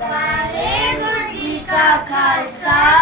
वाहेगुरु जी का खालसा।